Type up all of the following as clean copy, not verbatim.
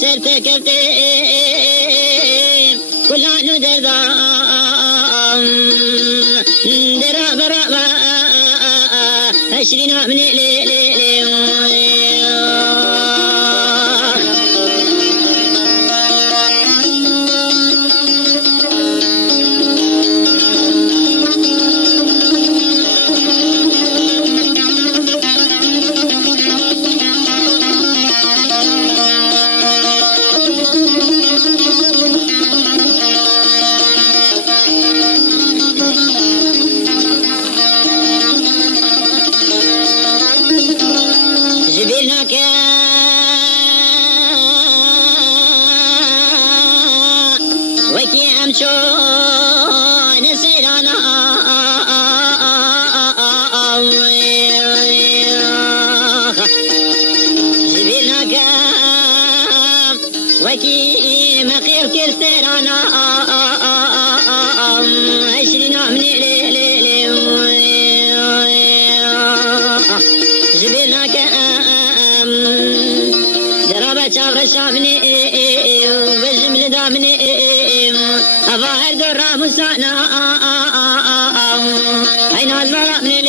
سرتكفتين كلانو دردام دراب رابا عشرين من وكي مخير كالسيرانا عشرين من جبنا كام درابة شابر الشابني وبجمل دامني أظاهر درا مسانا أين الزرع من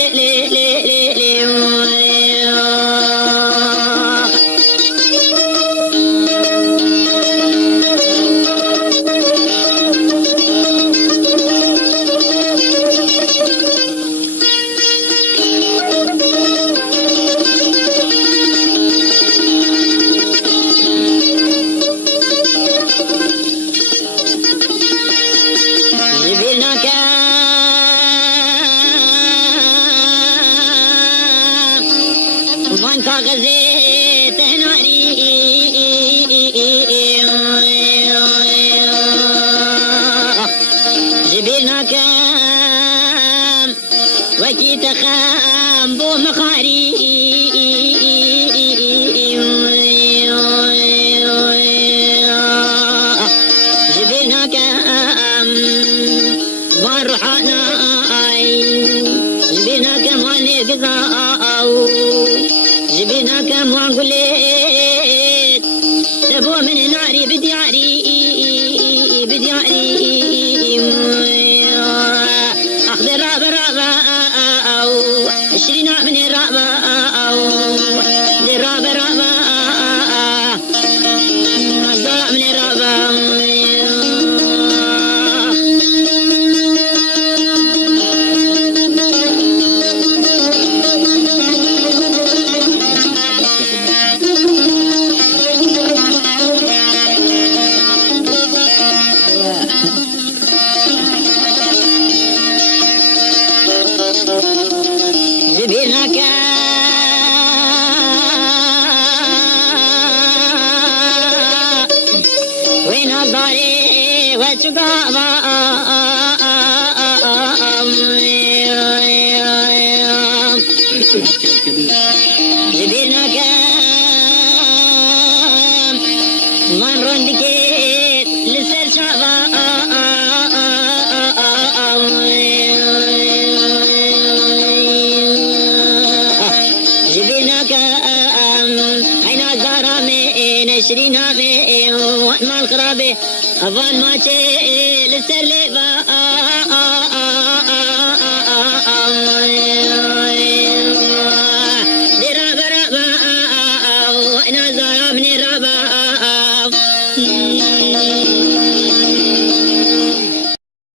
وان كاغزي تهناري جبينا كام وكي تخام بو مخاري جبينا كام وان روحانا جبينا كام وان قضاء جبنا كم وانقلت تبو من ناري بدياري أخذ الرابع أو 20 من الرابع أو الرابع الضرع من الرابع وين الضاري وشقاوة جبينا كام من رندكيت لسر شعبا جبينا كام عين الزهرة من 20 وما الخرابي أفضل ما لسر ليبا